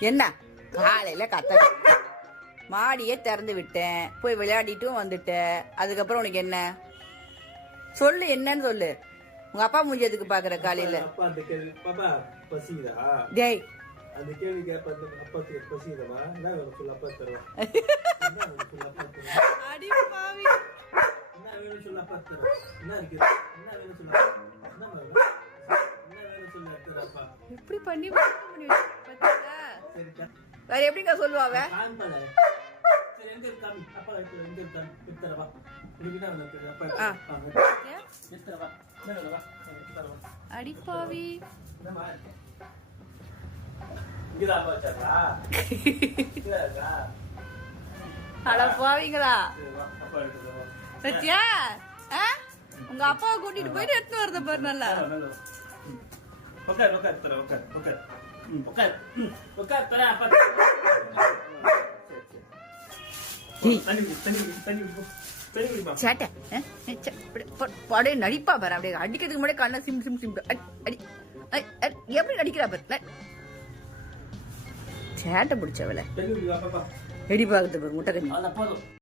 என்ன? காலையில கத்த மாடியே திறந்து விட்டேன். போய் விளையாடிட்டும் வந்துட்டேன். அதுக்கப்புறம் உனக்கு என்ன? சொல்லு என்னன்னு சொல்லு. உங்க அப்பா மூஞ்சி எதுக்கு பாக்குற காலையில? அப்பா அந்த கேள்வி பாப்பா பசிக்குதா? டேய். எப்படி பண்ணி வேற வா. எடுத்துறவா அடிப்பாவி என்னம்மா இங்கதான் அப்பா வச்சாரா இங்கதான் இருக்கா? அட பாவிங்களா. சரி, வா, அப்பா எடுத்துட்டு வா. சத்யா? உங்க அப்பாவை கூட்டிட்டு போயிட்டு எடுத்து வரத பாரு நல்லா. உட்கார், உட்கார், உட்கார், உட்கார். உட்கார், தரேன், அப்பா. சேட்டை அப்படியே நடிப்பா பாரு அப்படியே அடிக்கிறதுக்கு முன்னாடி கண்ணை சிம் சிம் சிம் அடி. எப்படி நடிக்கிறா பாரு சேட்டை பிடிச்சவள. எடி பாக்குறது பாரு முட்டை கண்ணி